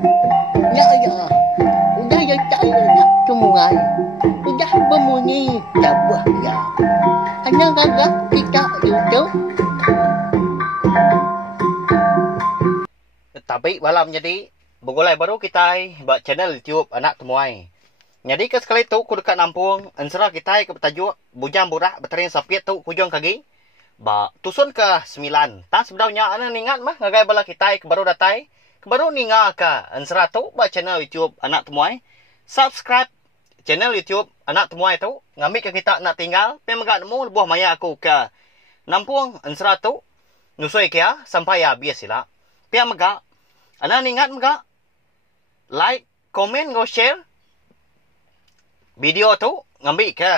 Ya ya. Udah ya saya nak semua. Udah berbunyi tabah ya. Hanya gagak kita YouTube. Tapi malam jadi begulai baru kita buat channel YouTube anak temuai. Jadi ke sekali tu ku dekat Nampung, ansara kita ke bertajuk Bujang Burak Berterin Sapiat tu kujung kaki. Ba tusun ke 9. Tak sebenarnya ana ningat mah ngagai bala kita ke baru datai. Ke baru ninga ka ansara tu buat channel YouTube anak temuai. Subscribe channel YouTube anak temuai tu ngambil ke kita nak tinggal pe magak nemu buah maya aku ke Nampung ansara tu nusoi kia sampai habis sila. Pe magak ana ningat mga like, komen, go share video tu ngambil ke.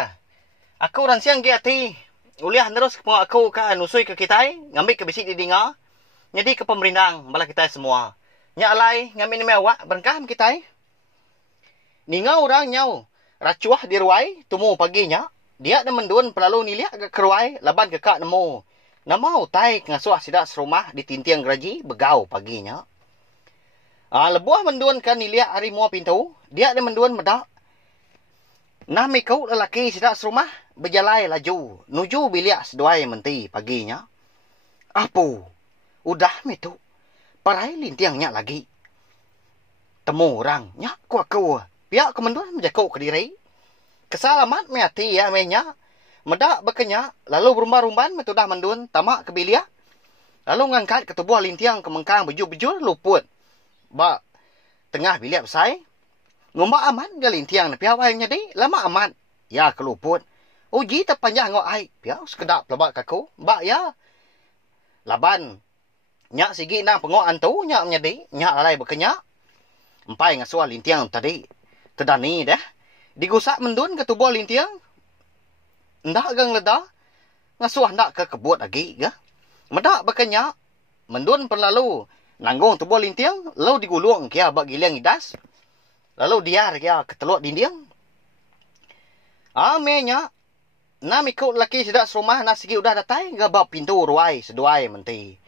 Aku ran siang giati uliah terus ke aku ka nusui ke kita ngambil ke bisik didinga. Jadi ke pemerintang bala kita semua. Nya alai ngambil ni mewak berkah kita. Ninga orang nyau racuah di ruai tumu paginya. Dia dah mendun pelalu niliak ke ruai laban ke kak nemu. Namau tai ngasuh sidak serumah di tintiang geraji begau paginya. Lebuah menduan kan niliak hari mua pintu. Dia ada menduan medak. Nah mikau lelaki sidak serumah berjalai laju. Nuju biliak seduai menti paginya. Apu. Udah mitu. Parai lintiangnya lagi. Temu orang. Nyak ku aku. Pihak kemenduan menjakau ke diri. Kesalamat meati ya menya. Medak berkenyak. Lalu berumbar-umban metudah menduan. Tamak ke biliak. Lalu ngangkat ke tubuh lintiang ke mengkang bejur-bejur luput. Ba tengah bilik besai ngomba aman galin tiang na pihak wayang jadi lama aman ya keluput uji terpanjang ngok ai pihak sekedap lebak kaku ba ya laban nyak sigi nang pengok antu nyak menjadi nyak lalai berkenyak empai ngasuh lintiang tadi tedani dah digusak mendun ke tubuh lintiang ndak gang ledah ngasuh ndak ke kebut lagi ga medak berkenyak mendun perlalu nanggung tubuh lintiang, lalu digulung kia bak gilang idas. Lalu diar kia keteluk dinding. Amenya, nam ikut laki sedak serumah nak segi udah datai, gabak pintu ruai seduai menti.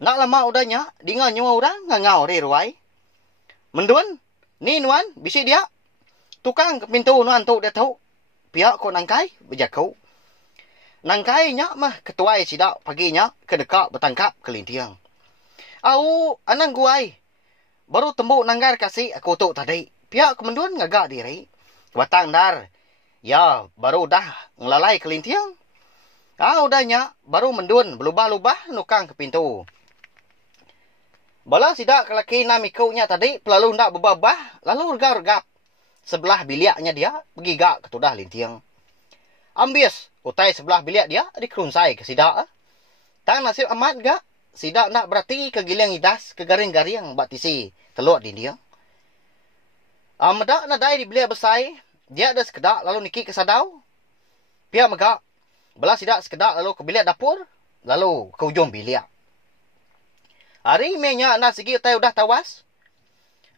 Nak lama udahnya, dengar nyawa orang ngangau re ruai. Menduan, ni nuan, bisi dia. Tukang ke pintu nuan tu dia tahu. Pihak ko nangkai, berjakau. Nangkai nyak mah ketuai sidak paginya, kedekak bertangkap ke lintiang. Au, anang guai. Baru tembuk nanggar kasih aku tu tadi. Pihak kemenduan ngagak diri. Batang dar. Ya, baru dah ngelalai ke lintiang. Udahnya, baru menduan berlubah-lubah nukang ke pintu. Bala sidak ke laki namikunya tadi, pelalu ndak berbabah, lalu regap-regap. Sebelah biliaknya dia, begigak ke tudah lintiang. Ambis, utai sebelah biliak dia, dikerunsai ke sidak. Tang nasib amat gak? Sidak nak berarti ke gilang idas, ke garing-garing batisi teluk di dia. Medak nadai di belia besai, dia ada sekedak lalu niki ke sadau. Pihak megak, belah sidak sekedak lalu ke bilik dapur, lalu ke ujung bilik. Hari menya nak segi utai udah tawas.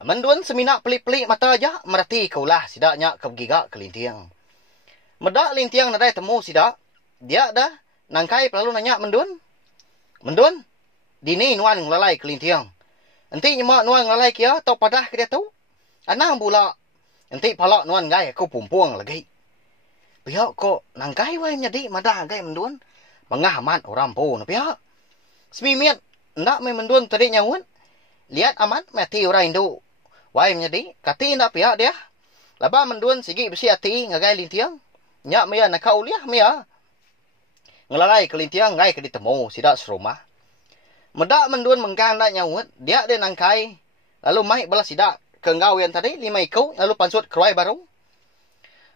Menduan seminak pelik-pelik mata aja, merati ke ulah sidaknya ke begigak ke lintiang. Medak lintiang nadai temu sidak, dia dah nangkai lalu nanya menduan. Menduan, dini nuan ngelalai ke lintiang. Nanti nyemak nuan ngelalai kia, tau padah ke dia tu. Anang pula. Nanti palak nuan gai aku pumpuang lagi. Pihak kok nangkai wai menjadi madah gai menduan. Mengah amat orang pun pihak. Semimiat, ndak main menduan tadi nyawun. Lihat amat mati orang Hindu. Wai menjadi, kati ndak pihak dia. Labah menduan sigi besi hati ngagai lintiang. Nyak maya nak uliah maya. Ngelalai ke lintiang gai ke ditemu sidak serumah. Medak menduan mengkang nak nyawut, dia ada nangkai. Lalu mai belah sidak ke ngau yang tadi, 5 ikau, lalu pansut ke ruai baru.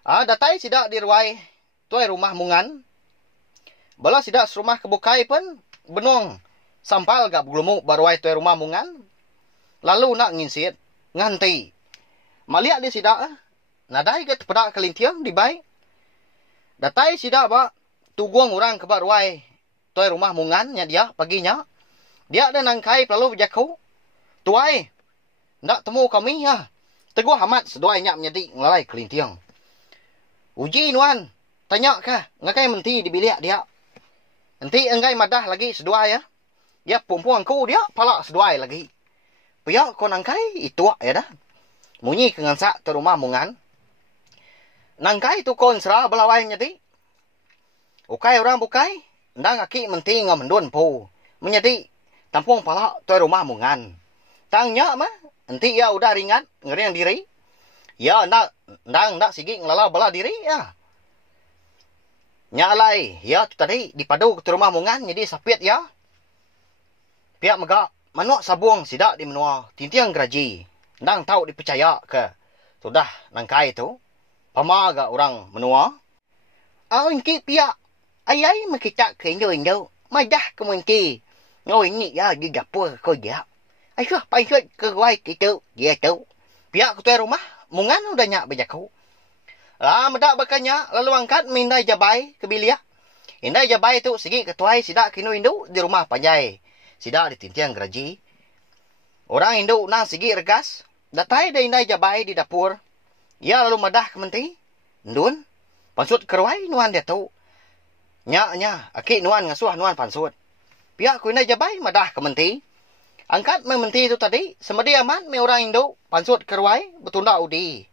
Datai sidak di ruai, tuai rumah mungan. Belah sidak serumah kebukai pun, benuang sampal gak bergelumuk baruai tuai rumah mungan. Lalu nak nginsit, nganti. Maliak di sidak, nadai ke tepedak ke lintiang, di baik. Datai sidak bak, tuguang orang ke baruai, tuai rumah mungannya dia, paginya. Dia ada nangkai lalu berjakau. Tuai, ndak temu kami ya. Teguh amat seduai nyak menjadi ngelalai ke lintiang. Uji nuan, tanya kah, ngakai menti di bilik dia. Nanti enggai madah lagi seduai ya. Dia pumpuang ku dia palak seduai lagi. Pihak ko nangkai itu ya dah. Munyi ke ngansa tu rumah mungan. Nangkai tu kon sera belawai menjadi. Ukai orang bukai. Ndang aki menti ngam mendun po. Menjadi tampung pala tu rumah mungan. Tangnya mah. Nanti ya udah ringan. Ngeriang diri. Ya ndang sigi ngelala bala diri ya. Nyalai. Ya tu tadi dipadu ke rumah mungan. Jadi sapit ya. Pihak megak. Manuak sabuang sidak di menua. Tintiang geraji. Ndang tahu dipercaya ke. Sudah nangkai tu. Pama agak orang menua. Ingki pihak. Ayai makita ke Indo. Madah ke mungki. Ngoi ni ya di dapur ko dia. Ayuh paisut ke ruai kita. Dia tu. Pihak ketua rumah. Mungan udah nyak berjakau. Medak berkanya. Lalu angkat mindai jabai ke bilik. Indai jabai tu segi ketuai sidak kinu Indo di rumah panjai. Sidak di tintiang geraji. Orang Indo nang segi regas. Datai da indai jabai di dapur. Ya lalu madah ke menti. Ndun. Pansut keruai nuan dia tu. Nya. Aki nuan ngasuh nuan pansut. Pihak ku indai jabai madah ke menti. Angkat me menti tu tadi. Semedi aman me orang Indo. Pansut keruai. Betunda udi.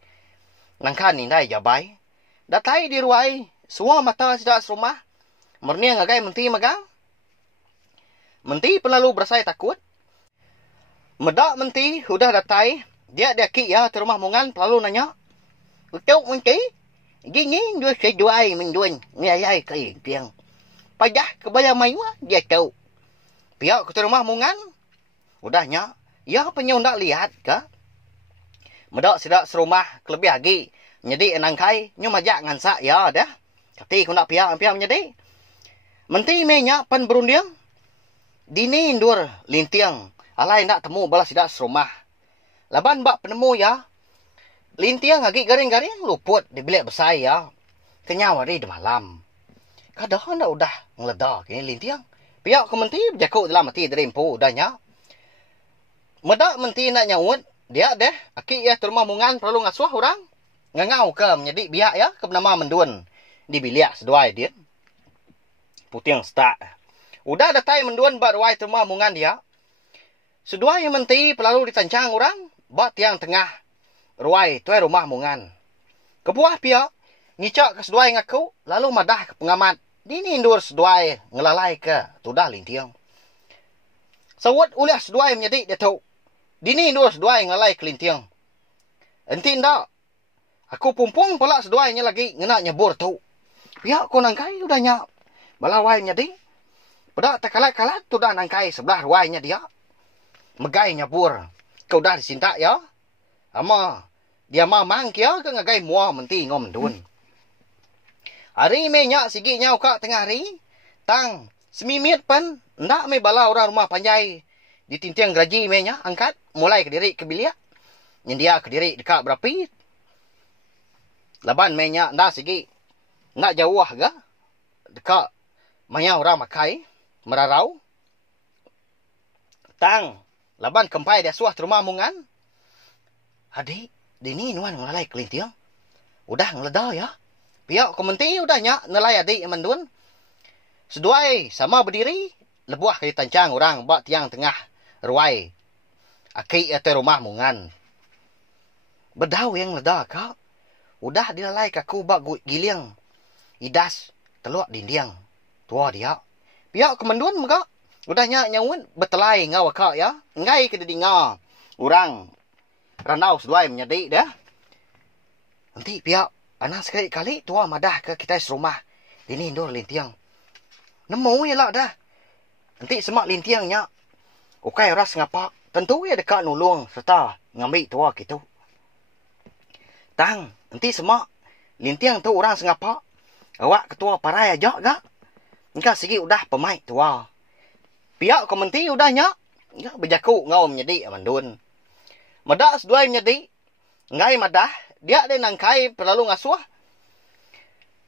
Nangkan indai jabai. Datai di ruai. Semua mata sidak serumah. Mernia ngagai menti magang. Menti pelalu berasai takut. Medak menti udah datai. Dia ki ya ke rumah mungan pelalu nanya. Utuk menti. Gini dua seduai mendun. Ngayai ke tiang. Pajah kebaya mayua dia tahu. Pihak ke rumah mungan. Udahnya. Ya penyau nak lihat ke. Medak sidak serumah kelebih lagi. Menjadi enangkai. Nyu majak ngansak ya dah. Kati ku nak pihak menjadi. Menti menya pan berundiang. Dini indur lintiang. Alai nak temu balas sidak serumah. Laban bak penemu ya. Lintiang lagi garing-garing luput di bilik besar ya. Kenyau hari di malam. Kadang dah udah ngeledak ini lintiang. Pihak ke menti berjakuk dalam mati dari empu udahnya. Medak menti nak nyawut. Dia deh. Aki ya terumah mungan perlu ngasuh orang. Ngangau ke menjadi biak ya. Ke bernama mendun. Di bilik seduai dia. Puting setak. Udah datai mendun buat ruai terumah mungan dia. Seduai menti pelalu ditancang orang. Buat tiang tengah. Ruai tuai rumah mungan. Kebuah pihak. Ngicak ke seduai ngaku. Lalu madah ke pengamat. Dini indur seduai ngelalai ke. Tudah lintiang. Sawut ulah seduai menjadi dia tahu. Dini indur seduai ngelalai ke lintiang. Enti ndak. Aku pumpung pula seduainya lagi. Ngena nyebur tahu. Pihak ko nangkai udah nyak. Balawai menjadi. Pada terkalat-kalat tu dah nangkai sebelah ruainya dia. Megai nyabur. Kau dah disintak ya. Ama. Dia mamang kia ke ngagai muah menti ngom dun. Hari menyak sigi nyau kak tengah hari. Tang. Semimit pan. Ndak me bala orang rumah panjai. Di tintiang geraji menyak angkat. Mulai ke diri ke bilik. Nyendia ke diri dekat berapi. Laban menyak ndak sigi. Nak jauh ga. Dekat. Maya orang makai. Merarau. Tang. Laban kempai dia suah terumah mungan. Adik. Dini nuan ngelalai kelintiang. Udah ngeledah ya. Pihak komenti udah nyak nelai adik yang mendun. Seduai sama berdiri. Lebuah ke tancang orang buat tiang tengah ruai. Aki atau rumah mungan. Bedau yang ledah kak. Udah dilalai kaku bak giliang. Idas. Teluk dindiang. Tua dia. Pihak kemendun maka. Udah nyawun betelai ngau kak ya. Ngai ke dedinga. Orang. Ranau seduai menjadi dah. Nanti pihak. Anak sekali-kali tua madah ke kita serumah. Dini indur lintiang. Nemu ya lah dah. Nanti semak lintiangnya. Ukai ras ngapa. Tentu ya dekat nulung. Serta ngambil tua gitu. Tang. Nanti semak. Lintiang tu orang sengapa. Awak ketua parai aja gak? Engkau segi udah pemain tua. Pihak komenti udahnya. Berjakuk ngau menjadi amandun. Madah seduai menjadi. Ngai madah. Dia ada nangkai perlalu ngasuh.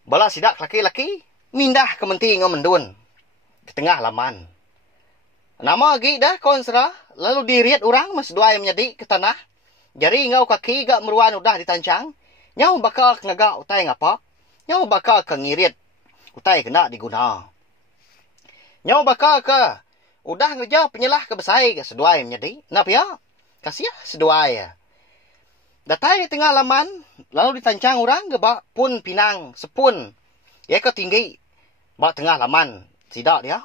Bala sidak laki-laki. Mindah kementi ngau mendun. Ke tengah laman. Nama lagi dah konsera. Lalu diriat orang seduai menjadi ke tanah. Jari ngau kaki gak meruan udah ditancang. Nyau bakal ngagak utai ngapa. Nyau bakal ke ngirit. Utai kena diguna. Nyau bakal ke. Udah ngerja penyelah ke besai ke seduai menjadi. Napa ya? kasih seduai ya. Datai tengah laman, lalu ditancang orang ke bak pun pinang sepun. Ya ke tinggi, bak tengah laman, sidak dia.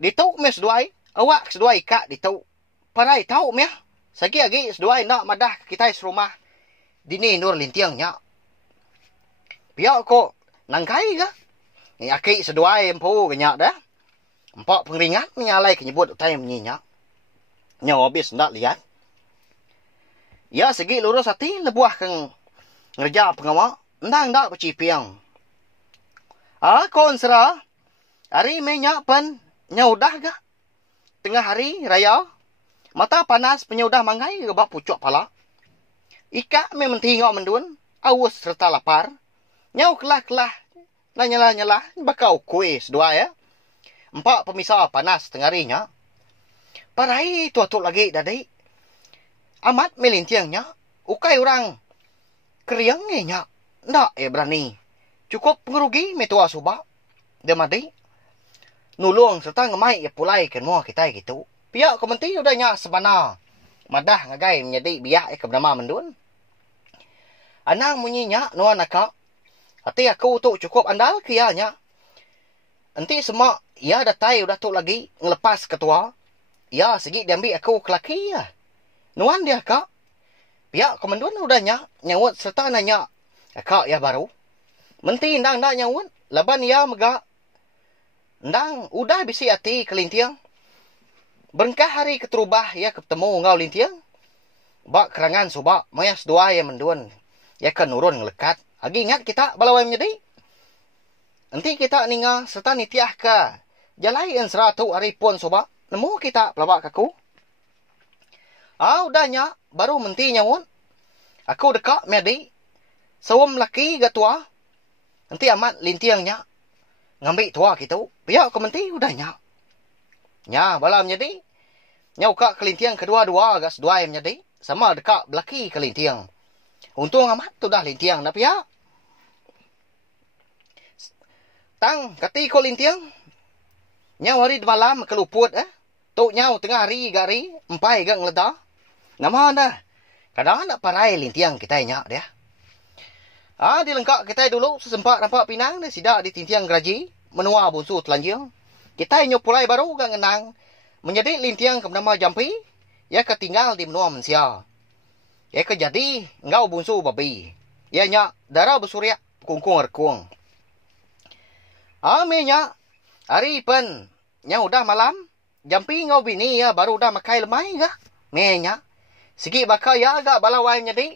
Dituk me seduai, awak seduai kak dituk. Parai tahu me, sagi agi seduai nak madah kita serumah. Dini nur lintiangnya. Piak ko nangkai ke? Ni aki seduai empu kenyak dah. Empak pengringat menyalai kenyebut utai menyinya. Nyawa habis nak lihat. Ya segi lurus hati lebuah keng ngerja pengamak. Ndang dak bercipiang. Kon serah. Hari menyak pen nyaudah ga. Tengah hari raya. Mata panas penyaudah manggai ke bak pucuk pala. Ika memang tinggal mendun. Awus serta lapar. Nyau kelah-kelah. Nah nyalah-nyalah. Bakau kuis dua ya. Empat pemisah panas tengah harinya. Parai tua-tua lagi dadai. Amat melintiangnya. Ukai orang. Keriangnya. Ndak berani. Cukup pengerugi metua subak. Demadi. Nulung serta ngemai ya pulai kan mua kita gitu. Pihak komenti udah nyak sebana. Madah ngagai menjadi biak ke bernama mendun. Anang munyinya nuan akak. Hati aku tu cukup andal kianya. Nanti semua ia datai udah tu lagi ngelepas ketua. Ya segi diambil aku kelaki ya. Nuan dia kak. Pihak komendun udah nyawut serta nanya. Kak ya baru. Menti ndang ndak nyawut. Laban ya megak. Ndang udah bisi hati kelintiang. Berengkah hari keterubah ya ketemu ngau lintiang. Bak kerangan subak mayas dua ya mendun. Ya kan nurun ngelekat. Agi ingat kita balawai menjadi. Nanti kita ninga serta nitiah ke. Jalai en seratu hari pun subak. Nemu kita pelabak aku. Udahnya. Baru menti nyawun. Aku dekat medi. Sawam laki gatua. Nanti amat lintiangnya. Ngambil tua gitu. Biar aku menti udahnya. Nya bala menjadi. Nyau kak kelintiang kedua-dua gas dua yang menjadi. Sama dekat belaki kelintiang. Untung amat tu dah lintiang. Tapi ya. Tang kati ko lintiang. Nyau hari malam keluput Tuk nyau tengah hari gari. Empai gang ledah. Nama anda. Kadang nak parai lintiang kita nyak dia. Dilengkap kita dulu. Sesempat nampak pinang. Dia sidak di tintiang geraji. Menua bunsu telanjang. Kita nyok pulai baru gang ngenang. Menjadi lintiang ke bernama Jampi. Ya ketinggal di menua mensia. Ya kejadi ngau bunsu babi. Ya nyak darah bersuryak kungkung rekung. Minyak. Hari pen. Nya udah malam. Jampi ngau bini ya baru udah makai lemai ga. Minyak. Sigi bakal ya agak balawai menjadi.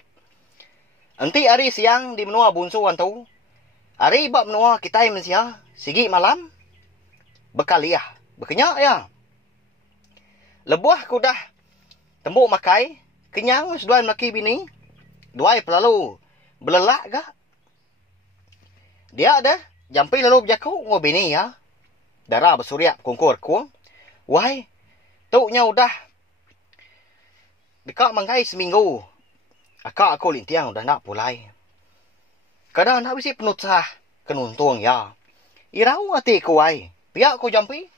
Nanti hari siang di menua bunsu antu. Hari bak menua kita mensia. Sigi malam. Bekaliah. Bekenyak ya. Lebuah kudah. Tembuk makai. Kenyang seduai melaki bini. Duai pelalu. Belelak ga. Dia ada. Jampi lalu berjaku ngau bini ya. Darah bersuryak kungkur kuang. Wahai. Tuknya udah. Dekat mangkai seminggu. Akak aku lintiang udah nak pulai. Kadang nak bisi penutah. Kenuntung ya. Irau hati kuai. Pihak aku Jampi.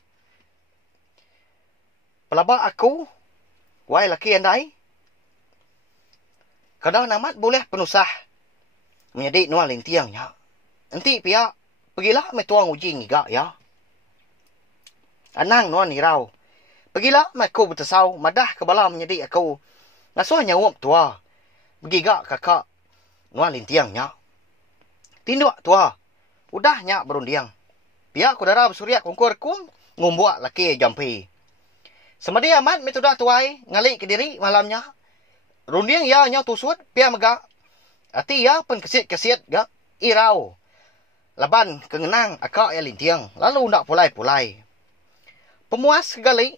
Pelabak aku. Wahai laki andai. Kadang namat boleh penusah. Menjadi nual lintiang ya. Nanti pihak. Pergilah metuang uji ngiga ya. Anang nuan irau. Pergilah aku bertesau. Madah kebala menjadi aku. Ngasuh nyawap tua. Bergigak kakak. Nuan lintiangnya. Tinduk tua. Udah nyak berundiang. Pihak kudara bersuryak kungkur kung. Ngumbuak laki Jampi. Semadi amat metoda tuai. Ngalik ke diri malamnya. Rundiang ya nyaw tusut. Pihak megak. Ati ya pen kesit-kesit gak. Irau. Laban kengenang akak ya lintiang. Lalu nak pulai-pulai. Pemuas kegali.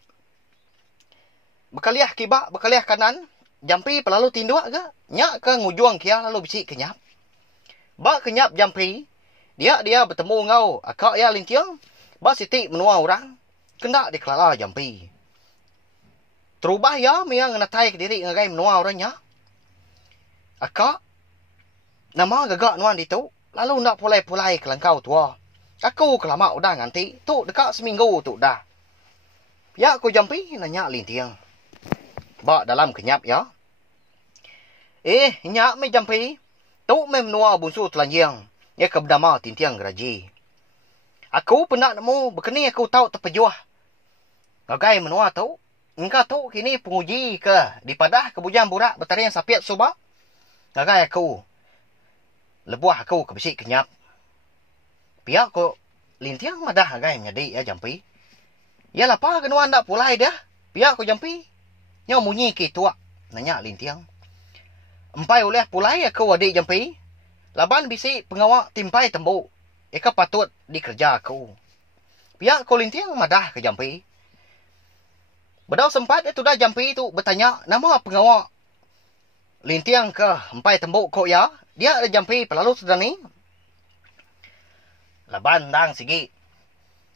Bekaliah kibak, bekaliah kanan. Jampi pelalu tinduk ke. Nyak ke ngujuang kia lalu bisi kenyap. Bak kenyap Jampi. Dia bertemu ngau. Akak ya lintiang. Bak siti menua orang. Kena dikelala Jampi. Terubah ya miang natai ke diri ngagai menua orangnya. Akak. Nama gagak nuan ditu. Lalu nak pulai-pulai ke langkau tua. Aku kelama udah nganti. Tu dekat seminggu tu dah. Ya aku Jampi nanya lintiang. ba dalam kenyap ya. Nyak me jampi. Tu me menua bunsu telanjang. Ya ke berdama tintiang geraji. Aku pernah nemu bekeni aku tahu terpejuah. Gagai menua tu. Engkau tu kini penguji ke di padah kebujan burak bertarian sapiat subak. Gagai aku. Lebuah aku ke besi kenyap. Pihak ko lintiang madah gagai menjadi ya jampi. Ya lapa kenuan dak pulai dah. Pihak ko jampi. Nya munyi ke tua. Nanya lintiang. Empai oleh pulai aku adik jampi. Laban bisi pengawak timpai tembuk. Eka patut dikerja aku. Pihak ko lintiang madah ke jampi. Bedau sempat itu dah jampi itu bertanya nama pengawak lintiang ke empai tembuk kok ya. Dia ada jampi pelalu sedani. Laban dang sigi.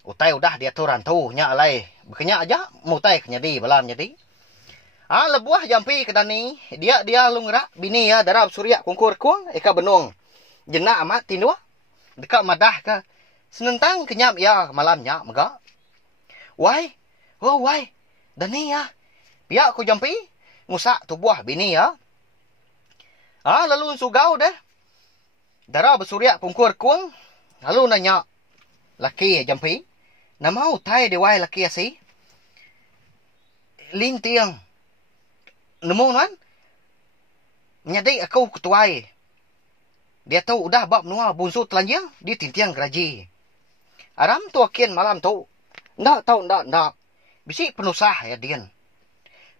Utai udah dia turan tu nya alai. Bekenya aja mutai kenyadi balam jadi. Lebuah jampi ke dani. Dia lungra bini ya darab surya kungkur kuang eka benung. Jenak amat tindua. Dekat madah ke. Senentang kenyap ya malamnya mega. Wai. Wai. Dani ya. Pihak ku jampi. Ngusak tubuh bini ya. Lalu sugau dah. Darab surya kungkur kuang. Lalu nanya. Laki jampi. Nama utai dewai laki asi. Lintiang. Nemu kan? Nyadi aku ketuai. Dia tahu udah bab menua bunsu telanjang di tintiang geraji. Aram tu akin malam tu. Ndak. Bisi penusah ya dian.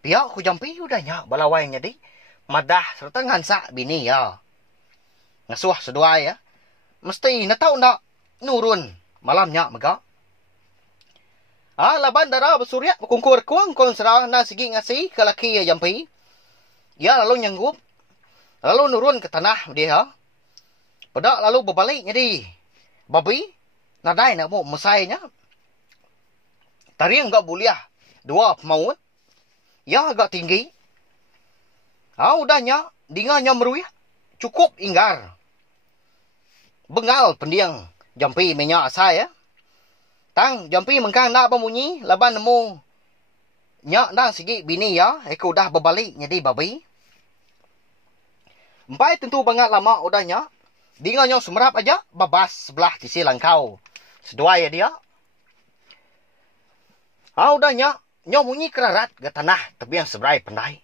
Pihak ku jampi udah nyak balawai nyadi. Madah serta ngansak bini ya. Ngasuh sedua ya. Mesti natau ndak nurun malamnya mega. Laban darah bersurya kungkur kuang kon serah na sigi ngasi ke laki ya jampi. Ya lalu nyanggup. Lalu nurun ke tanah dia. Pedak lalu berbalik jadi. Babi. Nadai nak mau mesainya. Tariang gak buliah. Dua pemaut. Ya agak tinggi. Udahnya. Dinganya meruih. Cukup inggar. Bengal pendiang. Jampi minyak asai ya. Tang jampi mengkang nak bemunyi. Laban nemu. Nyak dan sigi bini ya. Aku dah berbalik jadi babi. Empai tentu banget lama udahnya. Dinganya semerap aja. Babas sebelah sisi langkau. Sedua ya dia. Udahnya. Nyak munyi kerarat ke tanah. Tebiang seberai pendai.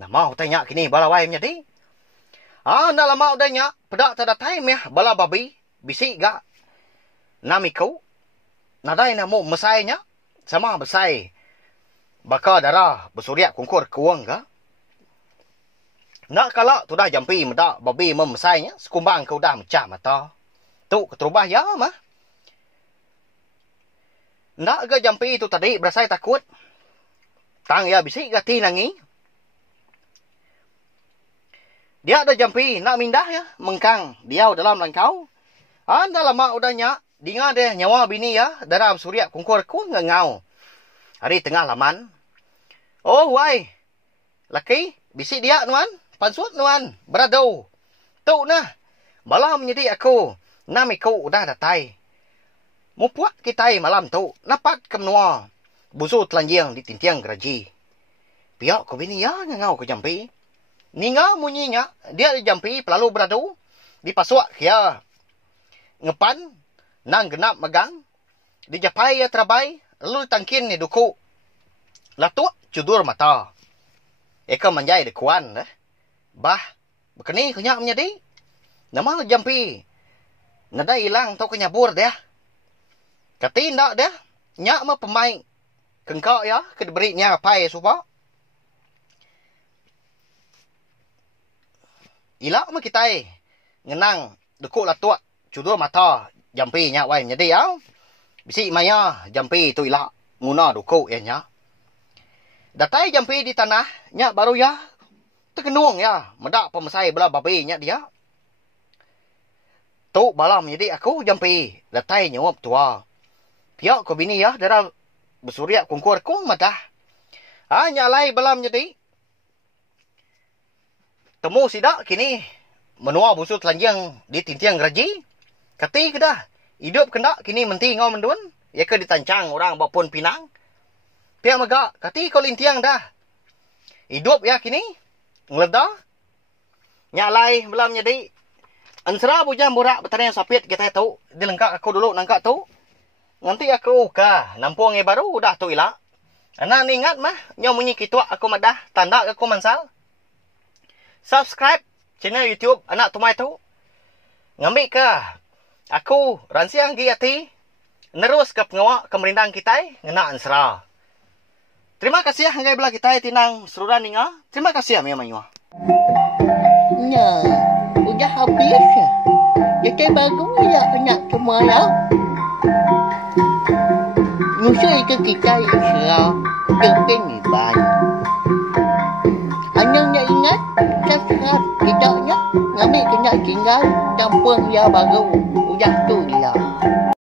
Nama utanya kini balawai menjadi. Nak lama udahnya. Pedak terdatai meh bala babi. Bisik gak. Namikau. Nadai namu mesainya. Sama besai. Baka darah bersurya kungkur kuang ka. Nak kalak tu dah jampi medak babi memesainya. Sekumbang kau dah mecah mata. Tu keterubah ya mah. Nak ke jampi tu tadi berasai takut. Tang ya bisik gati nangi. Dia ada jampi nak mindah ya. Mengkang dia dalam langkau. Anda lama udahnya. Dinga deh nyawa bini ya. Darab surya kungkur kuang ngau. Hari tengah laman. Wai. Laki. Bisik dia nuan. Pansut nuan. Berado. Tu nah. Malam menjadi aku. Namiku udah datai. Mupuak kita malam tu. Napat ke menua. Busu telanjang di tintiang geraji. Pihak ko bini ya ngau ke jampi. Ninga munyinya. Dia di jampi pelalu berado. Di pasuak ya. Ngepan. Nang genap megang. Dijapai ya terabai. Lalu tangkin ni duku. Latuk cudur mata. Eka manjai dekuan. Bah. Bekeni kenyak menjadi. Nama jampi. Nada hilang tau kenyabur dia. Kati ndak dia. Nyak mah pemain. Kengkak ya. Kediberinya apa ya supa. Ilak mah kita ngenang. Duku latuk cudur mata. Jampi nyak wai menjadi ya. Bisi maya jampi tu ilak. Nguna duku ya nyak. Datai jampi di tanah. Nyak baru ya. Terkenung ya. Medak pemesai belah babi nyak dia. Tu balam jadi aku jampi. Datai nyawab tua. Pihak ko bini ya. Darah bersurya kungkur kung madah. Nyalai balam jadi. Temu sidak kini. Menua busuk telanjang di tintiang geraji. Kati ke dah. Hidup kendak kini menti ngau mendun. Ya ke ditancang orang bapun pinang. Pihak megak. Kati ko lintiang dah. Hidup ya kini. Ngeledah. Nyalai belum jadi. Ansra bujang burak bertanya sapit kita tu. Dia lengkap aku dulu nangkap tu. Nanti aku nampung yang baru dah tu ilah. Anak ni ingat mah. Nyomunyi kitua aku madah. Tanda aku mansal. Subscribe channel YouTube anak tumai tu. Ngambil ke. Aku ransiang giati. Nerus ke pengawak pemerintahan kita. Ngena ansra. Terima kasih hanggai belah kita tinang seruran ninga. Terima kasih ya Mia. Nah, udah habis. Jadi baru ya anak semua ya. Nyusul ke kita Isra berpeniban. Anak nak ingat, subscribe kita nya. Ngambil kena tinggal campur ya baru. Udah tu